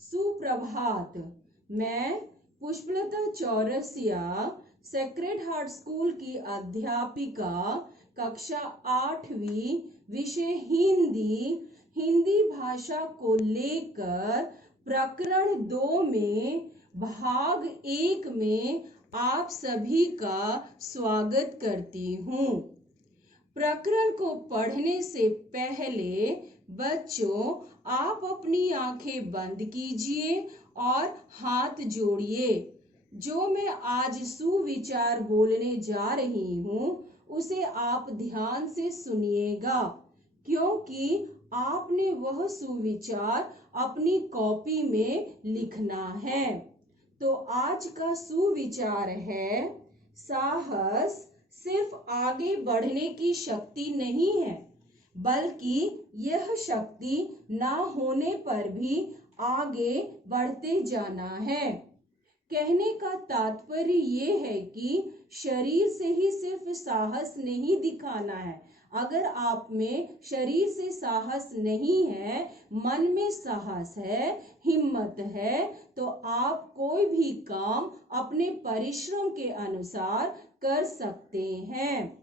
सुप्रभात। मैं Pushpalata Chaurasia sacred heart school की अध्यापिका, कक्षा 8वीं, विषय हिंदी भाषा को लेकर प्रकरण 2 में भाग 1 में आप सभी का स्वागत करती हूँ। प्रकरण को पढ़ने से पहले बच्चों, आप अपनी आंखें बंद कीजिए और हाथ जोड़िए। जो मैं आज सुविचार बोलने जा रही हूँ उसे आप ध्यान से सुनिएगा, क्योंकि आपने वह सुविचार अपनी कॉपी में लिखना है। तो आज का सुविचार है, साहस सिर्फ आगे बढ़ने की शक्ति नहीं है, बल्कि यह शक्ति ना होने पर भी आगे बढ़ते जाना है। कहने का तात्पर्य ये है कि शरीर से ही सिर्फ साहस नहीं दिखाना है। अगर आप में शरीर से साहस नहीं है, मन में साहस है, हिम्मत है, तो आप कोई भी काम अपने परिश्रम के अनुसार कर सकते हैं।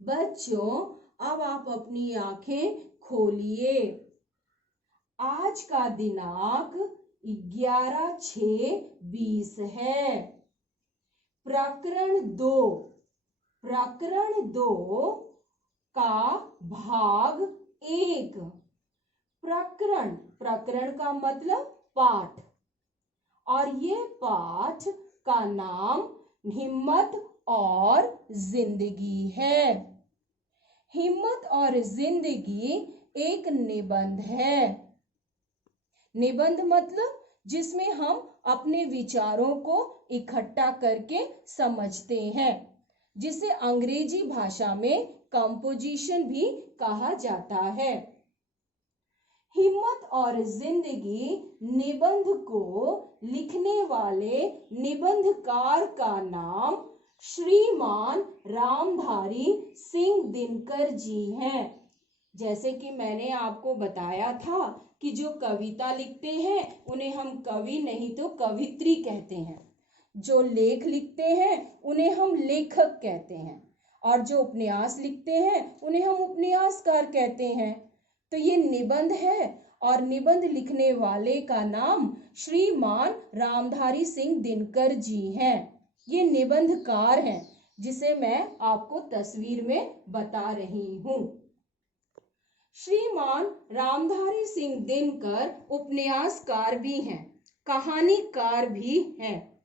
बच्चों, अब आप अपनी आंखें खोलिए। आज का दिनांक 11/6/20 है। प्रकरण 2 का भाग 1। प्रकरण का मतलब पाठ, और ये पाठ का नाम हिम्मत और जिंदगी है। हिम्मत और जिंदगी एक निबंध है। निबंध मतलब जिसमें हम अपने विचारों को इकट्ठा करके समझते हैं, जिसे अंग्रेजी भाषा में कंपोजिशन भी कहा जाता है। हिम्मत और जिंदगी निबंध को लिखने वाले निबंधकार का नाम श्रीमान रामधारी सिंह दिनकर जी हैं। जैसे कि मैंने आपको बताया था कि जो कविता लिखते हैं उन्हें हम कवि नहीं तो कवित्री कहते हैं। जो लेख लिखते हैं उन्हें हम लेखक कहते हैं, और जो उपन्यास लिखते हैं उन्हें हम उपन्यासकार कहते हैं। तो ये निबंध है, और निबंध लिखने वाले का नाम श्रीमान रामधारी सिंह दिनकर जी हैं। ये निबंधकार हैं, जिसे मैं आपको तस्वीर में बता रही हूँ। श्रीमान रामधारी सिंह दिनकर उपन्यासकार भी हैं, कहानीकार भी हैं।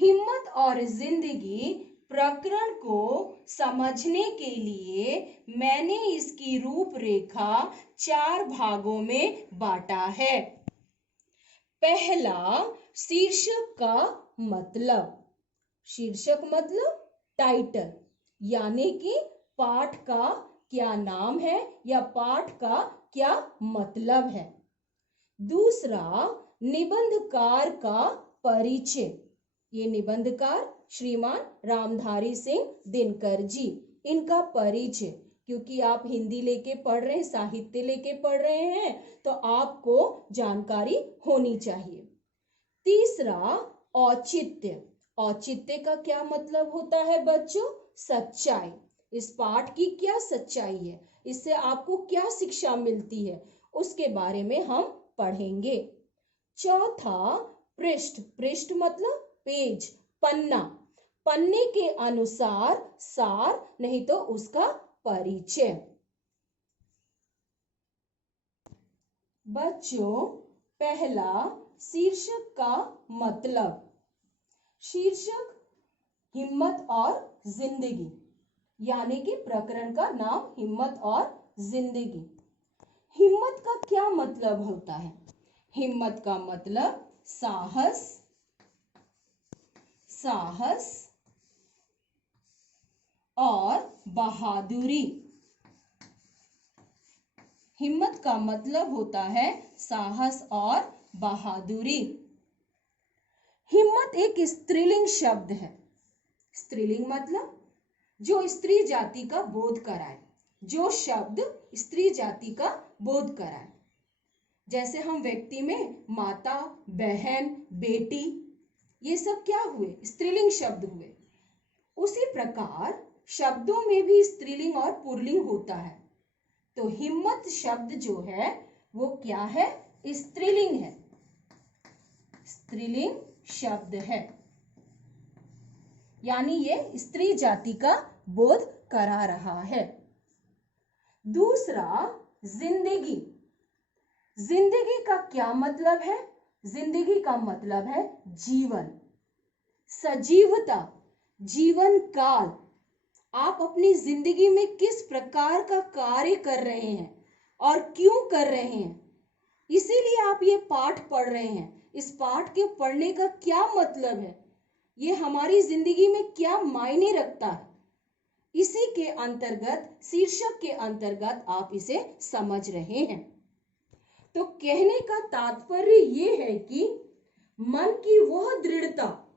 हिम्मत और जिंदगी प्रकरण को समझने के लिए मैंने इसकी रूपरेखा 4 भागों में बांटा है। पहला, शीर्षक का मतलब। शीर्षक मतलब टाइटल, यानी कि पाठ का क्या नाम है या पाठ का क्या मतलब है। दूसरा, निबंधकार का परिचय। ये निबंधकार श्रीमान रामधारी सिंह दिनकर जी, इनका परिचय, क्योंकि आप हिंदी लेके पढ़ रहे हैं, साहित्य लेके पढ़ रहे हैं, तो आपको जानकारी होनी चाहिए। तीसरा, औचित्य। औचित्य का क्या मतलब होता है बच्चों? सच्चाई। इस पाठ की क्या सच्चाई है, इससे आपको क्या शिक्षा मिलती है, उसके बारे में हम पढ़ेंगे। चौथा, पृष्ठ। पृष्ठ मतलब पेज, पन्ना। पन्ने के अनुसार सार, नहीं तो उसका परिचय। बच्चों, पहला, शीर्षक का मतलब। शीर्षक हिम्मत और जिंदगी, यानी कि प्रकरण का नाम हिम्मत और जिंदगी। हिम्मत का क्या मतलब होता है? हिम्मत का मतलब साहस, साहस और बहादुरी। हिम्मत का मतलब होता है साहस और बहादुरी। हिम्मत एक स्त्रीलिंग शब्द है। स्त्रीलिंग मतलब जो स्त्री जाति का बोध कराए, जो शब्द स्त्री जाति का बोध कराए। जैसे हम व्यक्ति में माता, बहन, बेटी, ये सब क्या हुए? स्त्रीलिंग शब्द हुए। उसी प्रकार शब्दों में भी स्त्रीलिंग और पुल्लिंग होता है। तो हिम्मत शब्द जो है वो क्या है? स्त्रीलिंग है, स्त्रीलिंग शब्द है, यानी ये स्त्री जाति का बोध करा रहा है। दूसरा, जिंदगी। जिंदगी का क्या मतलब है? जिंदगी का मतलब है जीवन, सजीवता, जीवन काल। आप अपनी जिंदगी में किस प्रकार का कार्य कर रहे हैं और क्यों कर रहे हैं, इसीलिए आप ये पाठ पढ़ रहे हैं। इस पाठ के पढ़ने का क्या मतलब है, ये हमारी जिंदगी में क्या मायने रखता है, इसी के अंतर्गत, शीर्षक के अंतर्गत आप इसे समझ रहे हैं। तो कहने का तात्पर्य ये है कि मन की वह दृढ़ता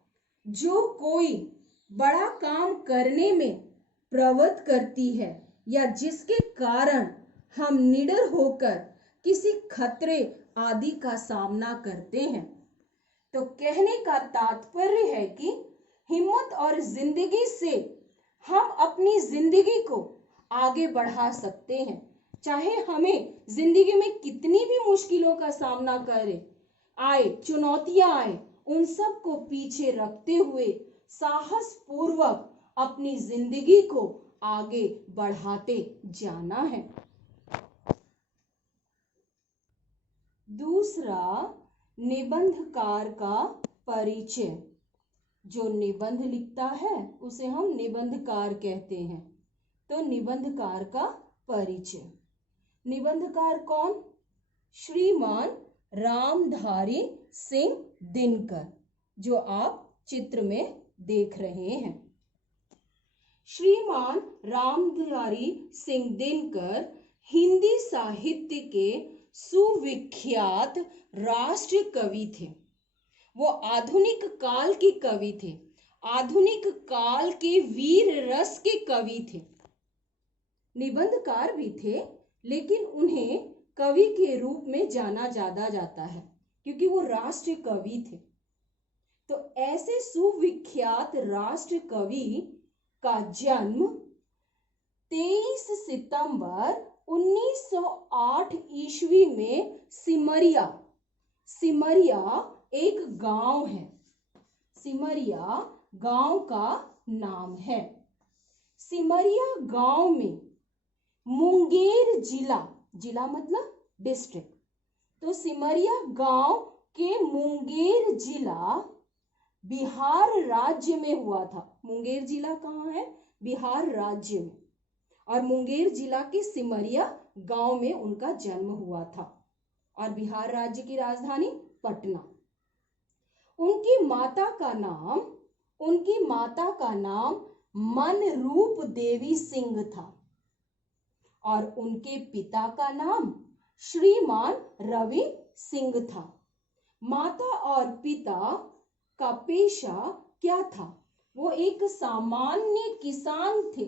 जो कोई बड़ा काम करने में प्रवृत्त करती है या जिसके कारण हम निडर होकर किसी खतरे आदि का सामना करते हैं। तो कहने का तात्पर्य है कि हिम्मत और जिंदगी से हम अपनी जिंदगी को आगे बढ़ा सकते हैं, चाहे हमें जिंदगी में कितनी भी मुश्किलों का सामना आए, चुनौतियां आए, उन सब को पीछे रखते हुए साहस पूर्वक अपनी जिंदगी को आगे बढ़ाते जाना है। दूसरा, निबंधकार का परिचय। जो निबंध लिखता है उसे हम निबंधकार कहते हैं। तो निबंधकार का परिचय। निबंधकार कौन? श्रीमान रामधारी सिंह दिनकर, जो आप चित्र में देख रहे हैं। श्रीमान रामधारी सिंह दिनकर हिंदी साहित्य के सुविख्यात राष्ट्रीय कवि थे। वो आधुनिक काल के कवि थे, आधुनिक काल के वीर रस के कवि थे। निबंधकार भी थे, लेकिन उन्हें कवि के रूप में जाना ज्यादा जाता है क्योंकि वो राष्ट्रीय कवि थे। तो ऐसे सुविख्यात राष्ट्र कवि का जन्म 23 सितंबर 1908 ईस्वी में सिमरिया एक गांव है, सिमरिया गांव का नाम है। सिमरिया गांव में मुंगेर जिला मतलब डिस्ट्रिक्ट, तो सिमरिया गांव के मुंगेर जिला बिहार राज्य में हुआ था। मुंगेर जिला कहाँ है? बिहार राज्य में। और मुंगेर जिला के सिमरिया गांव में उनका जन्म हुआ था और बिहार राज्य की राजधानी पटना। उनकी माता का नाम मनरूप देवी सिंह था और उनके पिता का नाम श्रीमान रवि सिंह था। माता और पिता का पेशा क्या था? वो एक सामान्य किसान थे।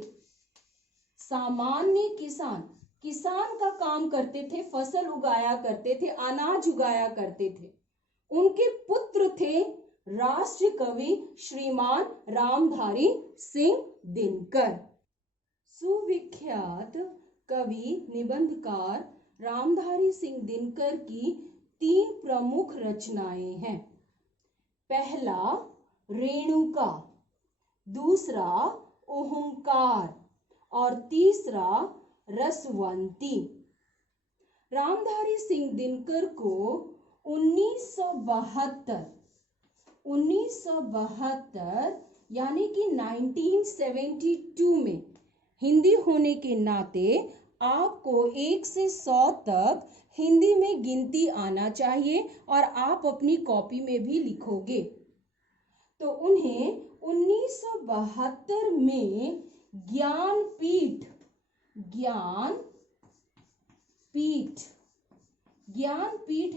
सामान्य किसान का काम करते थे, फसल उगाया करते थे, अनाज उगाया करते थे। उनके पुत्र थे राष्ट्र कवि श्रीमान रामधारी सिंह दिनकर। सुविख्यात कवि निबंधकार रामधारी सिंह दिनकर की 3 प्रमुख रचनाएं हैं। पहला रेणुका, दूसरा ओहंकार और तीसरा रसवंती। रामधारी सिंह दिनकर को 1972 यानी कि 1972 में हिंदी होने के नाते आपको 1 से 100 तक हिंदी में गिनती आना चाहिए और आप अपनी कॉपी में भी लिखोगे। तो उन्हें 1972 में ज्ञानपीठ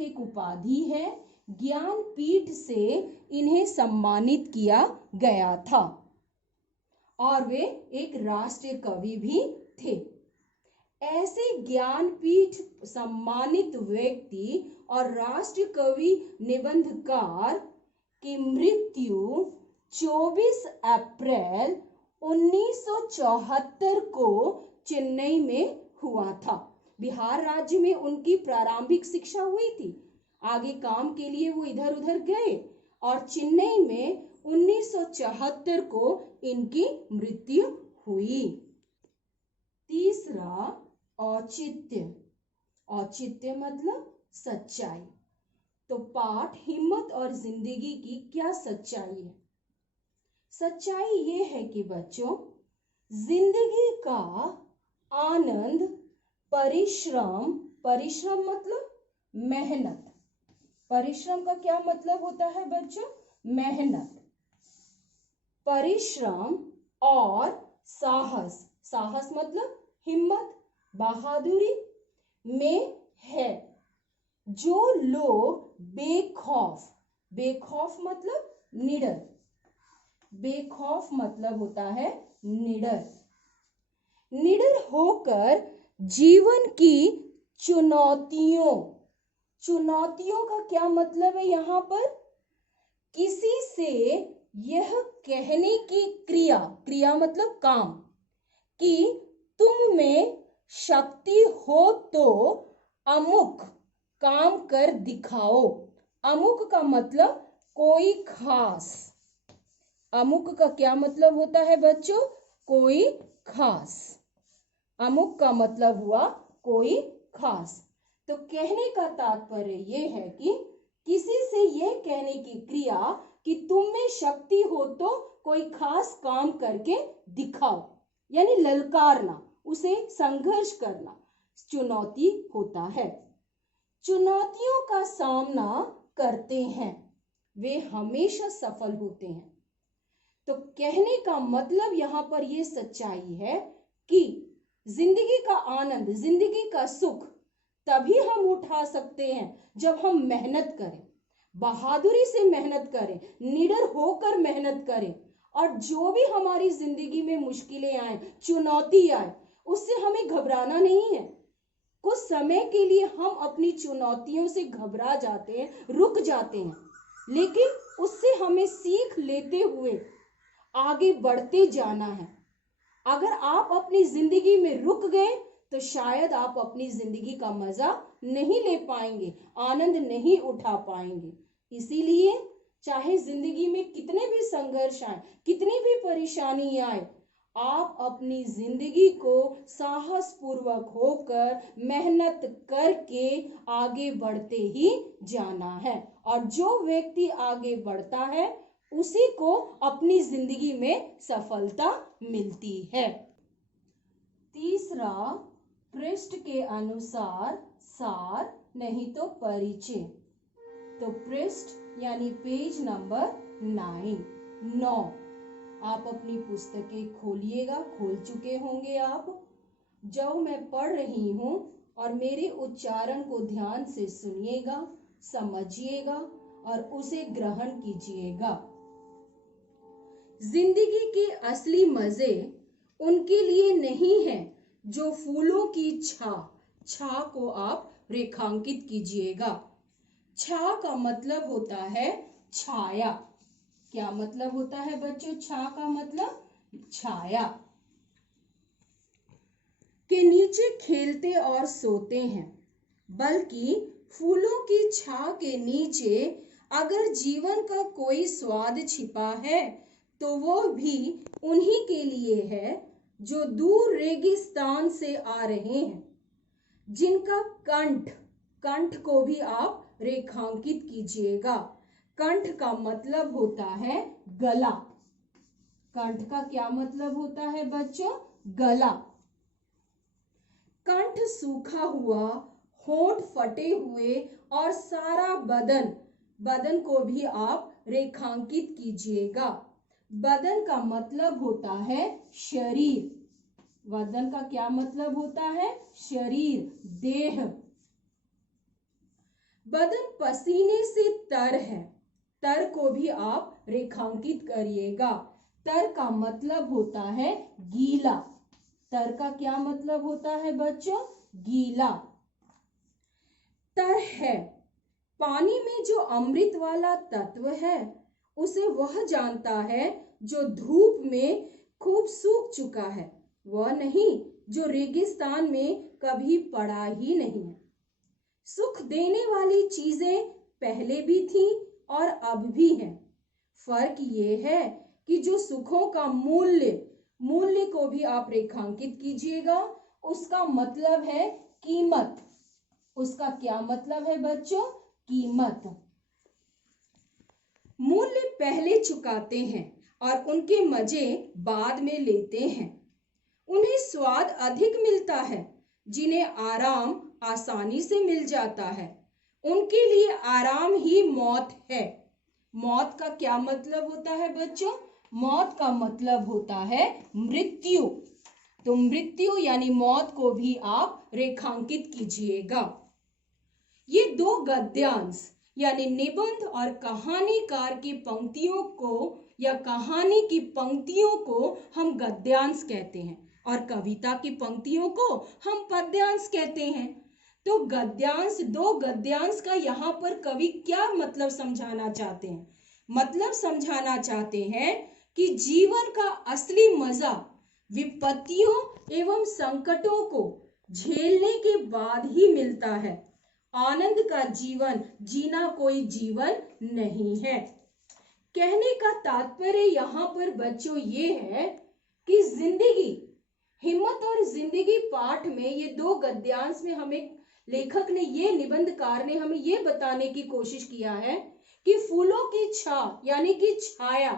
एक उपाधि है, ज्ञानपीठ से इन्हें सम्मानित किया गया था और वे एक राष्ट्रीय कवि भी थे। ऐसे ज्ञानपीठ सम्मानित व्यक्ति और राष्ट्र कवि निबंधकार की मृत्यु 24 अप्रैल 1974 को चेन्नई में हुआ था। बिहार राज्य में उनकी प्रारंभिक शिक्षा हुई थी। आगे काम के लिए वो इधर उधर गए और चेन्नई में 1974 को इनकी मृत्यु हुई। तीसरा, औचित्य। औचित्य मतलब सच्चाई। तो पाठ हिम्मत और जिंदगी की क्या सच्चाई है? सच्चाई ये है कि बच्चों, जिंदगी का आनंद परिश्रम, परिश्रम मतलब मेहनत। परिश्रम का क्या मतलब होता है बच्चों? मेहनत। परिश्रम और साहस, साहस मतलब हिम्मत, बहादुरी में है। जो लोग बेखौफ, बेखौफ मतलब निडर, बेखौफ मतलब होता है निडर, निडर होकर जीवन की चुनौतियों, चुनौतियों का क्या मतलब है यहाँ पर? किसी से यह कहने की क्रिया, क्रिया मतलब काम, कि तुम में शक्ति हो तो अमुक काम कर दिखाओ। अमुक का मतलब कोई खास। अमुक का क्या मतलब होता है बच्चों? कोई खास। अमुक का मतलब हुआ कोई खास। तो कहने का तात्पर्य यह है कि किसी से यह कहने की क्रिया कि तुम में शक्ति हो तो कोई खास काम करके दिखाओ, यानी ललकारना, उसे संघर्ष करना, चुनौती होता है। चुनौतियों का सामना करते हैं वे हमेशा सफल होते हैं। तो कहने का मतलब यहाँ पर यह सच्चाई है कि जिंदगी का आनंद, जिंदगी का सुख तभी हम उठा सकते हैं जब हम मेहनत करें, बहादुरी से मेहनत करें, निडर होकर मेहनत करें। और जो भी हमारी जिंदगी में मुश्किलें आए, चुनौती आए, उससे हमें घबराना नहीं है। कुछ समय के लिए हम अपनी चुनौतियों से घबरा जाते हैं, रुक जाते हैं, लेकिन उससे हमें सीख लेते हुए आगे बढ़ते जाना है। अगर आप अपनी जिंदगी में रुक गए तो शायद आप अपनी जिंदगी का मजा नहीं ले पाएंगे, आनंद नहीं उठा पाएंगे। इसीलिए चाहे जिंदगी में कितने भी संघर्ष आए, कितनी भी परेशानी आए, आप अपनी जिंदगी को साहस पूर्वक होकर मेहनत करके आगे बढ़ते ही जाना है। और जो व्यक्ति आगे बढ़ता है उसी को अपनी जिंदगी में सफलता मिलती है। तीसरा, पृष्ठ के अनुसार सार नहीं तो परिचय। तो पृष्ठ यानी पेज नंबर 9। आप अपनी पुस्तकें खोलिएगा, खोल चुके होंगे आप। जो मैं पढ़ रही हूं और मेरे उच्चारण को ध्यान से सुनिएगा, समझिएगा और उसे ग्रहण कीजिएगा। जिंदगी के असली मजे उनके लिए नहीं है जो फूलों की छा को आप रेखांकित कीजिएगा। छा का मतलब होता है छाया। क्या मतलब होता है बच्चों? छा का मतलब छाया। के नीचे खेलते और सोते हैं, बल्कि फूलों की छा के नीचे अगर जीवन का कोई स्वाद छिपा है तो वो भी उन्हीं के लिए है जो दूर रेगिस्तान से आ रहे हैं, जिनका कंठ को भी आप रेखांकित कीजिएगा। कंठ का मतलब होता है गला। कंठ का क्या मतलब होता है बच्चों? गला। कंठ सूखा हुआ, होंठ फटे हुए और सारा बदन को भी आप रेखांकित कीजिएगा। बदन का मतलब होता है शरीर। बदन का क्या मतलब होता है? शरीर, देह। बदन पसीने से तर है, तर को भी आप रेखांकित करिएगा। तर का मतलब होता है गीला। तर का क्या मतलब होता है बच्चों? गीला। तर है, पानी में जो अमृत वाला तत्व है उसे वह जानता है जो धूप में खूब सूख चुका है, वह नहीं जो रेगिस्तान में कभी पड़ा ही नहीं है। सुख देने वाली चीजें पहले भी थी और अब भी हैं। फर्क ये है कि जो सुखों का मूल्य को भी आप रेखांकित कीजिएगा, उसका मतलब है कीमत। उसका क्या मतलब है बच्चों? कीमत। मूल्य पहले चुकाते हैं और उनके मजे बाद में लेते हैं। उन्हें स्वाद अधिक मिलता है, जिन्हें आराम आसानी से मिल जाता है उनके लिए आराम ही मौत है। मौत का क्या मतलब होता है बच्चों? मौत का मतलब होता है मृत्यु। तो मृत्यु यानी मौत को भी आप रेखांकित कीजिएगा। ये दो गद्यांश यानी निबंध और कहानीकार की पंक्तियों को या कहानी की पंक्तियों को हम गद्यांश कहते हैं और कविता की पंक्तियों को हम पद्यांश कहते हैं। तो गद्यांश, दो गद्यांश का यहाँ पर कवि क्या मतलब समझाना चाहते हैं? मतलब समझाना चाहते हैं कि जीवन का असली मजा विपत्तियों एवं संकटों को झेलने के बाद ही मिलता है। आनंद का जीवन जीना कोई जीवन नहीं है। कहने का तात्पर्य यहाँ पर बच्चों ये है कि जिंदगी, हिम्मत और जिंदगी पाठ में ये दो गद्यांश में हमें लेखक ने, ये निबंधकार ने हमें ये बताने की कोशिश किया है कि फूलों की छा यानी कि छाया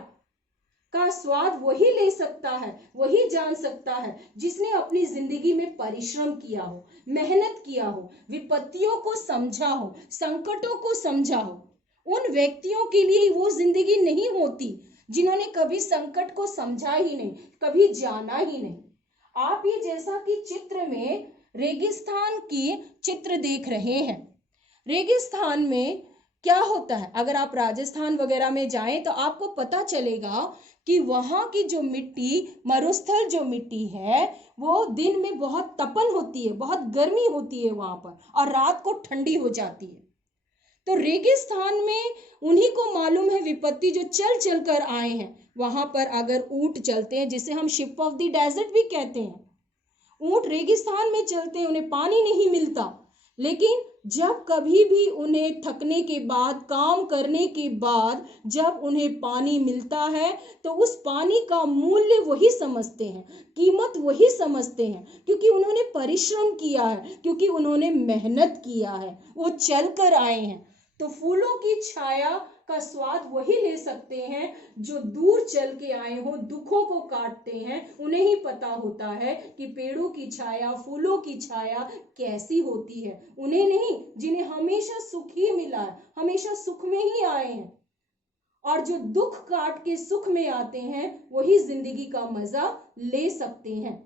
का स्वाद वही ले सकता है, वही जान सकता है जिसने अपनी जिंदगी में परिश्रम किया हो, मेहनत किया हो, विपत्तियों को समझा हो, संकटों को समझा हो। उन व्यक्तियों के लिए वो जिंदगी नहीं होती जिन्होंने कभी संकट को समझा ही नहीं, कभी जाना ही नहीं। आप ये जैसा कि चित्र में रेगिस्तान की चित्र देख रहे हैं, रेगिस्तान में क्या होता है? अगर आप राजस्थान वगैरह में जाएं तो आपको पता चलेगा कि वहां की जो मिट्टी, मरुस्थल जो मिट्टी है, वो दिन में बहुत तपन होती है, बहुत गर्मी होती है वहां पर, और रात को ठंडी हो जाती है। तो रेगिस्तान में उन्हीं को मालूम है विपत्ति जो चल चल कर आए हैं। वहां पर अगर ऊंट चलते हैं, जिसे हम शिप ऑफ द डेजर्ट भी कहते हैं, ऊंट रेगिस्तान में चलते हैं, उन्हें पानी नहीं मिलता, लेकिन जब कभी भी उन्हें थकने के बाद, काम करने के बाद जब उन्हें पानी मिलता है तो उस पानी का मूल्य वही समझते हैं, कीमत वही समझते हैं, क्योंकि उन्होंने परिश्रम किया है, क्योंकि उन्होंने मेहनत किया है, वो चल कर आए हैं। तो फूलों की छाया का स्वाद वही ले सकते हैं जो दूर चल के आए हो, दुखों को काटते हैं। उन्हें ही पता होता है कि पेड़ों की छाया, फूलों की छाया कैसी होती है। उन्हें नहीं जिन्हें हमेशा सुख ही मिला है, हमेशा सुख में ही आए हैं। और जो दुख काट के सुख में आते हैं वही जिंदगी का मजा ले सकते हैं।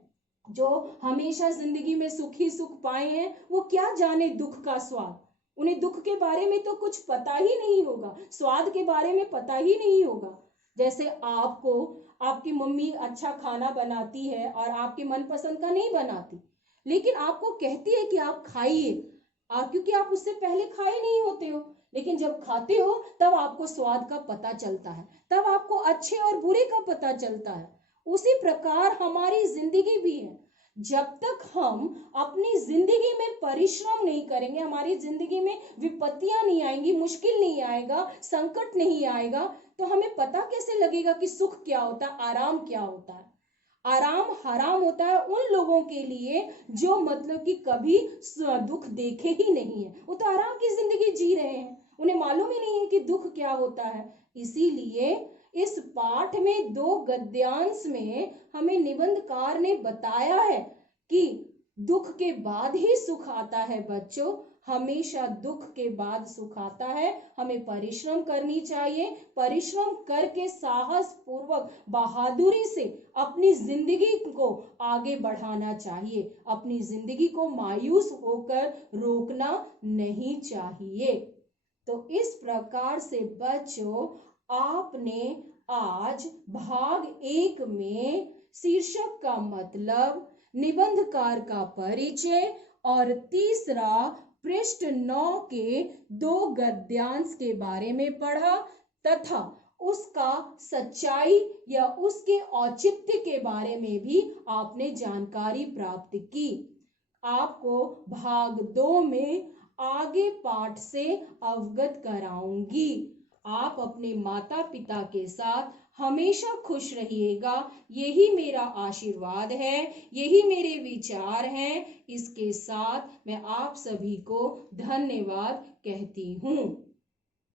जो हमेशा जिंदगी में सुख ही सुख पाए हैं वो क्या जाने दुख का स्वाद। उन्हें दुख के बारे में तो कुछ पता ही नहीं होगा, स्वाद के बारे में पता ही नहीं होगा। जैसे आपको आपकी मम्मी अच्छा खाना बनाती है और आपके मनपसंद का नहीं बनाती, लेकिन आपको कहती है कि आप खाइए, क्योंकि आप उससे पहले खाए नहीं होते हो, लेकिन जब खाते हो तब आपको स्वाद का पता चलता है, तब आपको अच्छे और बुरे का पता चलता है। उसी प्रकार हमारी जिंदगी भी है। जब तक हम अपनी जिंदगी में परिश्रम नहीं करेंगे, हमारी जिंदगी में विपत्तियां नहीं आएंगी, मुश्किल नहीं आएगा, संकट नहीं आएगा, तो हमें पता कैसे लगेगा कि सुख क्या होता है, आराम क्या होता है। आराम हराम होता है उन लोगों के लिए जो मतलब कि कभी दुख देखे ही नहीं है, वो तो आराम की जिंदगी जी रहे हैं, उन्हें मालूम ही नहीं है कि दुख क्या होता है। इसीलिए इस पाठ में दो गद्यांश में हमें निबंधकार ने बताया है कि दुख के बाद ही सुख आता है बच्चों, हमेशा दुख के बाद सुख आता है। हमें परिश्रम करनी चाहिए, परिश्रम करके साहस पूर्वक, बहादुरी से अपनी जिंदगी को आगे बढ़ाना चाहिए। अपनी जिंदगी को मायूस होकर रोकना नहीं चाहिए। तो इस प्रकार से बच्चों आपने आज भाग 1 में शीर्षक का मतलब, निबंधकार का परिचय और तीसरा पृष्ठ 9 के 2 गद्यांश के बारे में पढ़ा तथा उसका सच्चाई या उसके औचित्य के बारे में भी आपने जानकारी प्राप्त की। आपको भाग 2 में आगे पाठ से अवगत कराऊंगी। आप अपने माता पिता के साथ हमेशा खुश रहिएगा, यही मेरा आशीर्वाद है, यही मेरे विचार हैं। इसके साथ मैं आप सभी को धन्यवाद कहती हूँ।